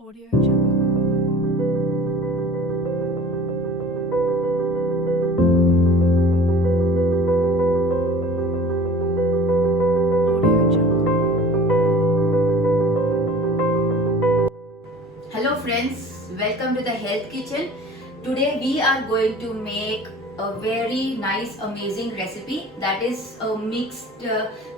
Audio Jungle. Audio Jungle. Hello friends, welcome to the Health Kitchen. Today we are going to make a very nice amazing recipe, that is a mixed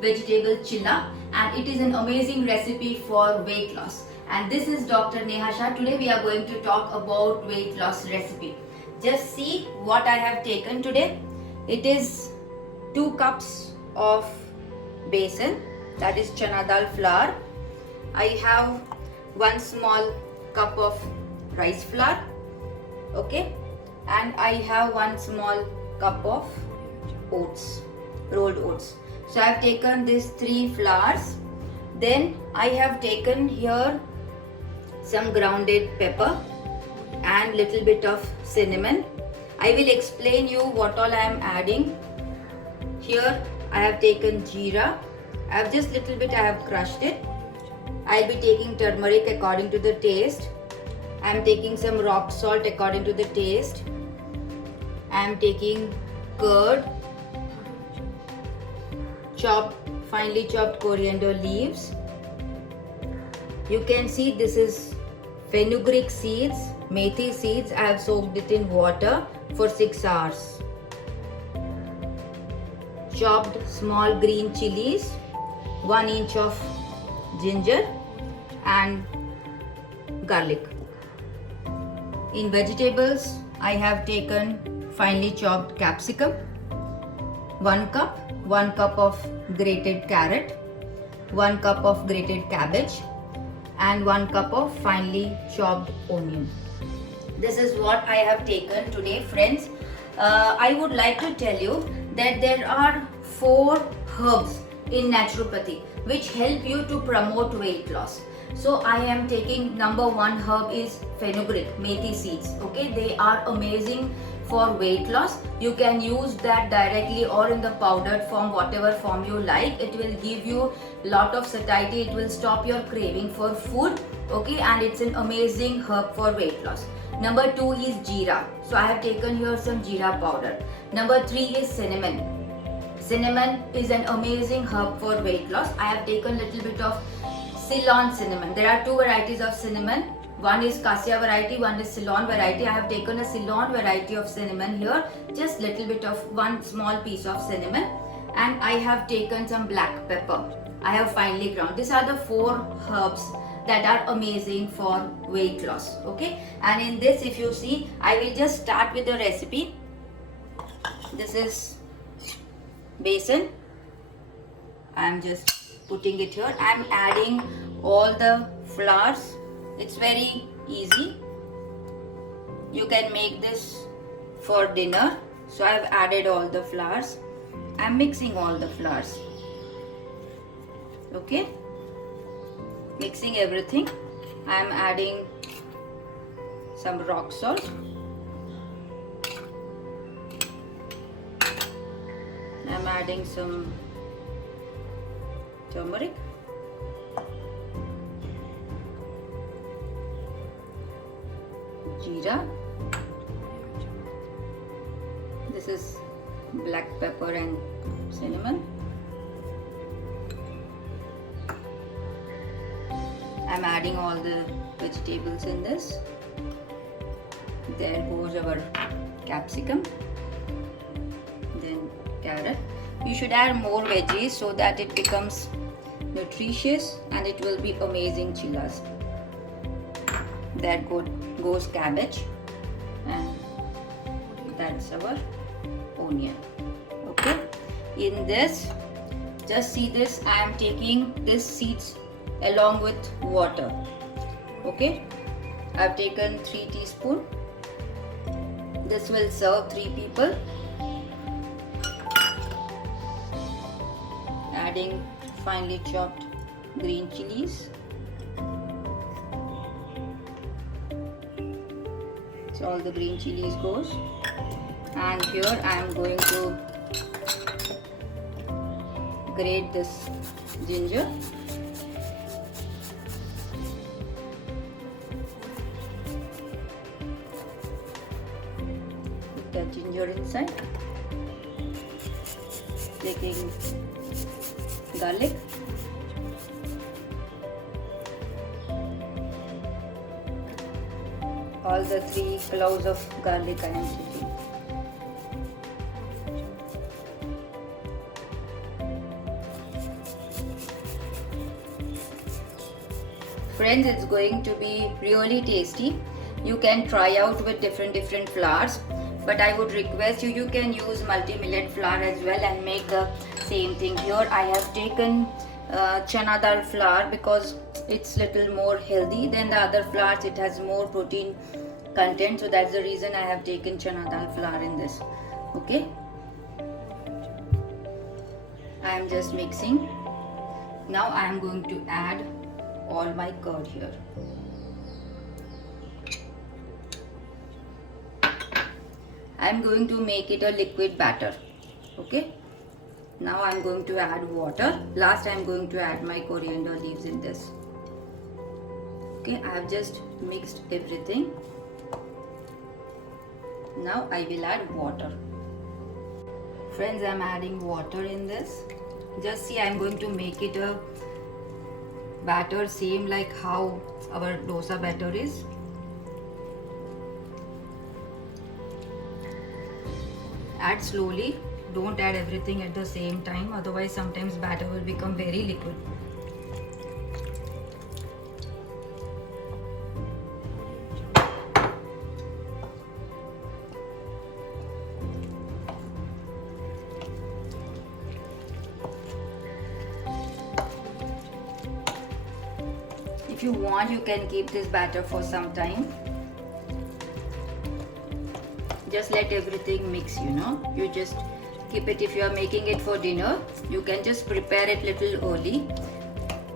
vegetable chilla, and it is an amazing recipe for weight loss. And this is Dr. Neha Shah. Today we are going to talk about weight loss recipe. Just see what I have taken today. It is 2 cups of besan, that is chana dal flour. I have 1 small cup of rice flour, okay, and I have 1 small cup of oats, rolled oats. So I have taken these 3 flours. Then I have taken here some grounded pepper and little bit of cinnamon. I will explain you what all I am adding. Here I have taken jeera. I have just little bit, I have crushed it. I'll be taking turmeric according to the taste. I am taking some rock salt according to the taste. I am taking curd, finely chopped coriander leaves. You can see this is fenugreek seeds, methi seeds. I have soaked it in water for 6 hours. Chopped small green chilies, 1 inch of ginger and garlic. In vegetables, I have taken finely chopped capsicum, 1 cup, 1 cup of grated carrot, 1 cup of grated cabbage, and 1 cup of finely chopped onion. This is what I have taken today, friends. I would like to tell you that there are 4 herbs in naturopathy which help you to promote weight loss. So I am taking number 1 herb is fenugreek, methi seeds. Okay, they are amazing for weight loss. You can use that directly or in the powdered form, whatever form you like. It will give you lot of satiety. It will stop your craving for food. Okay, and it's an amazing herb for weight loss. Number 2 is jeera. So I have taken here some jeera powder. Number 3 is cinnamon. Cinnamon is an amazing herb for weight loss. I have taken little bit of Ceylon cinnamon. There are 2 varieties of cinnamon. One is cassia variety, one is Ceylon variety. I have taken a Ceylon variety of cinnamon here. Just little bit of 1 small piece of cinnamon. And I have taken some black pepper. I have finely ground. These are the 4 herbs that are amazing for weight loss. Okay. And in this, if you see, I will just start with the recipe. This is besan. I am just putting it here. I am adding all the flours. It's very easy. You can make this for dinner. So I have added all the flours. I am mixing all the flours. Okay. Mixing everything. I am adding some rock salt. I am adding some turmeric, jeera, this is black pepper and cinnamon. I'm adding all the vegetables in this. There goes our capsicum, then carrot. You should add more veggies so that it becomes nutritious and it will be amazing chillas. There goes cabbage, and that's our onion. Okay, in this, just see this, I am taking this seeds along with water. Okay, I have taken 3 teaspoons. This will serve 3 people. Adding finely chopped green chilies. So all the green chilies goes. And here I am going to grate this ginger. that ginger inside. Taking garlic. All the 3 cloves of garlic I am taking. Friends, it's going to be really tasty. You can try out with different flours, but I would request you can use multi-millet flour as well and make the same thing. Here I have taken chana dal flour because it's little more healthy than the other flours. It has more protein content, so that's the reason I have taken chana dal flour in this. Okay, I am just mixing. Now I am going to add all my curd here. I am going to make it a liquid batter. Okay, now I am going to add water. Last I am going to add my coriander leaves in this. Okay, I have just mixed everything. Now I will add water. Friends, I am adding water in this. Just see, I am going to make it a batter same like how our dosa batter is. Add slowly, don't add everything at the same time, otherwise sometimes batter will become very liquid. If you want, you can keep this batter for some time. Just let everything mix, you just keep it. If you are making it for dinner, you can just prepare it little early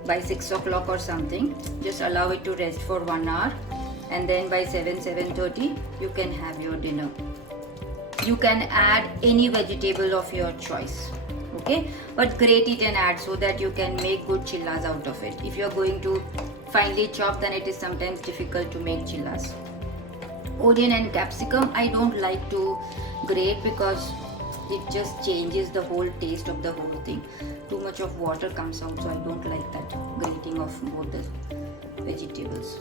by 6 o'clock or something. Just allow it to rest for 1 hour, and then by 7:30 you can have your dinner. You can add any vegetable of your choice, okay, but grate it and add so that you can make good chillas out of it. If you are going to finely chop, then it is sometimes difficult to make chillas. Onion and capsicum I don't like to grate because it just changes the whole taste of the whole thing. Too much of water comes out, so I don't like that grating of both the vegetables.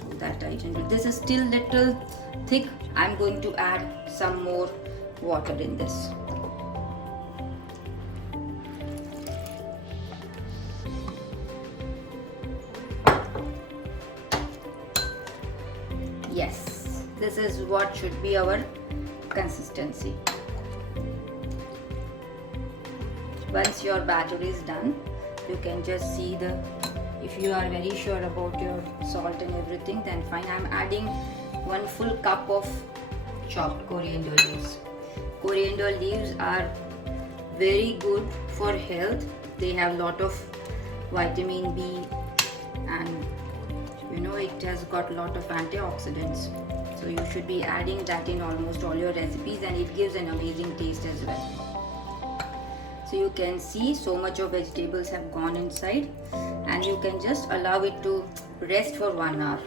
So that I generally, this is still little thick. I'm going to add some more water in this. Yes, this is what should be our consistency. Once your batter is done, you can just see if you are very sure about your salt and everything, then fine. I'm adding 1 full cup of chopped coriander leaves. Coriander leaves are very good for health. They have lot of vitamin B, and it has got lot of antioxidants. So you should be adding that in almost all your recipes, and it gives an amazing taste as well. So you can see so much of vegetables have gone inside, and you can just allow it to rest for 1 hour,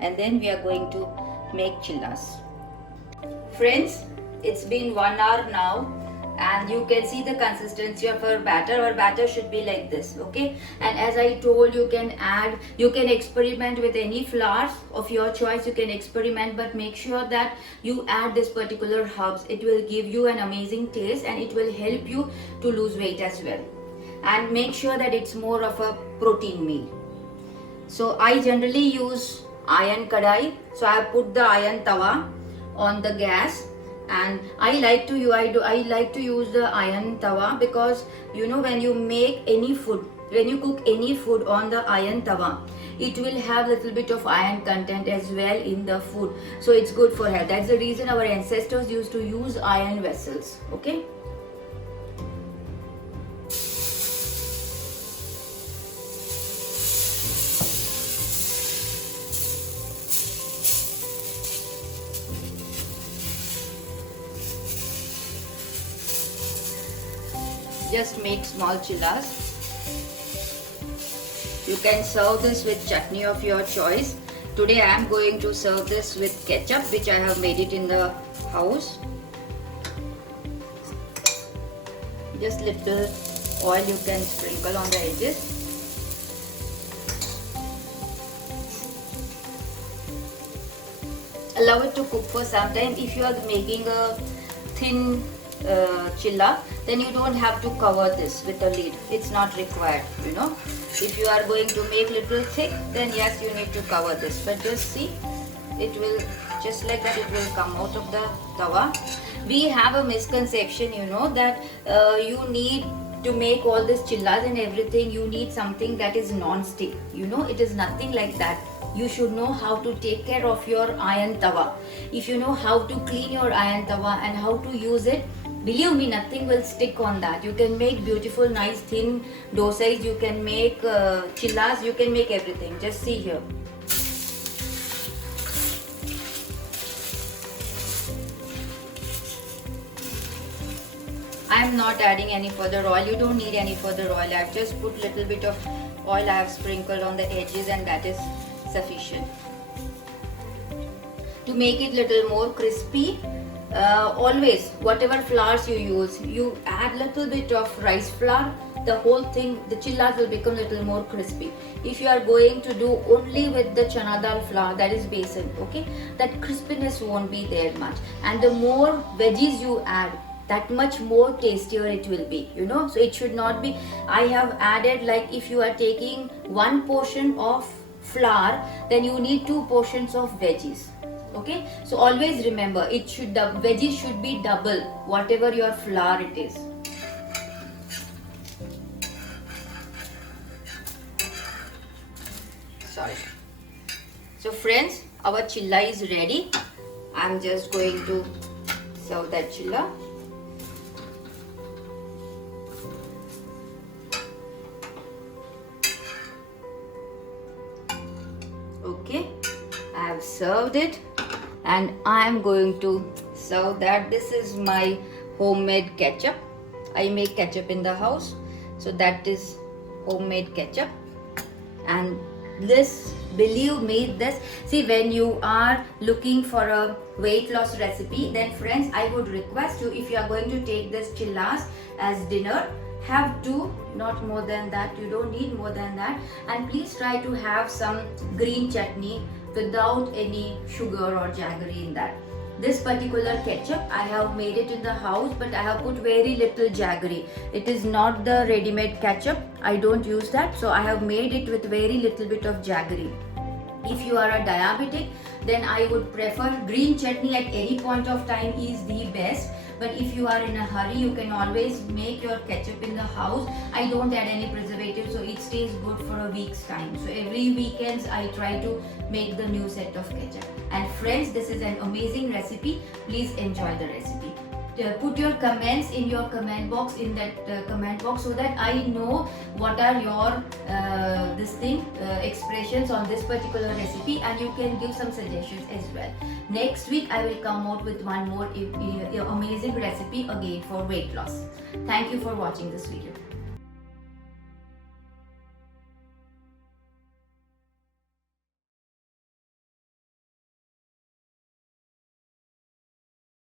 and then we are going to make chillas. Friends, it's been 1 hour now, and you can see the consistency of our batter. Our batter should be like this, okay? And as I told, you can experiment with any flours of your choice. You can experiment, but make sure that you add this particular herbs. It will give you an amazing taste, and it will help you to lose weight as well. And make sure that it's more of a protein meal. So I generally use iron kadai. So I put the iron tawa on the gas, and I like to use the iron tawa because when you make any food, when you cook any food on the iron tawa, it will have little bit of iron content as well in the food, so it's good for health. That's the reason our ancestors used to use iron vessels, okay? Just make small chillas. You can serve this with chutney of your choice. Today I am going to serve this with ketchup, which I have made it in the house. Just little oil you can sprinkle on the edges. Allow it to cook for some time. If you are making a thin chilla, then you don't have to cover this with a lid. It's not required, you know. If you are going to make little thick, then yes, you need to cover this. But just see, it will just like that. It will come out of the tawa. We have a misconception, you know, that you need to make all this chillas and everything. You need something that is non-stick. You know, it is nothing like that. You should know how to take care of your iron tawa. If you know how to clean your iron tawa and how to use it, believe me, nothing will stick on that. You can make beautiful, nice, thin dosas. You can make chillas. You can make everything. Just see here. I am not adding any further oil. You don't need any further oil. I've just put little bit of oil I have sprinkled on the edges, and that is sufficient. To make it little more crispy, always whatever flours you use, you add little bit of rice flour. The whole thing, the chillas will become little more crispy. If you are going to do only with the chana dal flour, that is besan, okay, that crispiness won't be there much. And the more veggies you add, that much more tastier it will be, you know. So it should not be, I have added, like if you are taking one portion of flour, then you need 2 portions of veggies. Okay, so always remember, it should, the veggies should be double whatever your flour it is. Sorry. So friends, our chilla is ready. I'm just going to serve that chilla. Okay, I have served it, and I am going to serve that. This is my homemade ketchup. I make ketchup in the house, so that is homemade ketchup. And this, believe me, this, see, when you are looking for a weight loss recipe, then friends, I would request you, if you are going to take this chillas as dinner, have 2, not more than that. You don't need more than that. And please try to have some green chutney without any sugar or jaggery in that. This particular ketchup, I have made it in the house, but I have put very little jaggery. It is not the ready-made ketchup. I don't use that. So I have made it with very little bit of jaggery. If you are a diabetic, then I would prefer green chutney at any point of time is the best. But if you are in a hurry, you can always make your ketchup in the house. I don't add any preservatives, so it stays good for a week's time. So every weekends I try to make the new set of ketchup. And friends, this is an amazing recipe. Please enjoy the recipe. Put your comments in your comment box, in that comment box, so that I know what are your expressions on this particular recipe, and you can give some suggestions as well. Next week I will come out with one more amazing recipe again for weight loss. Thank you for watching this video.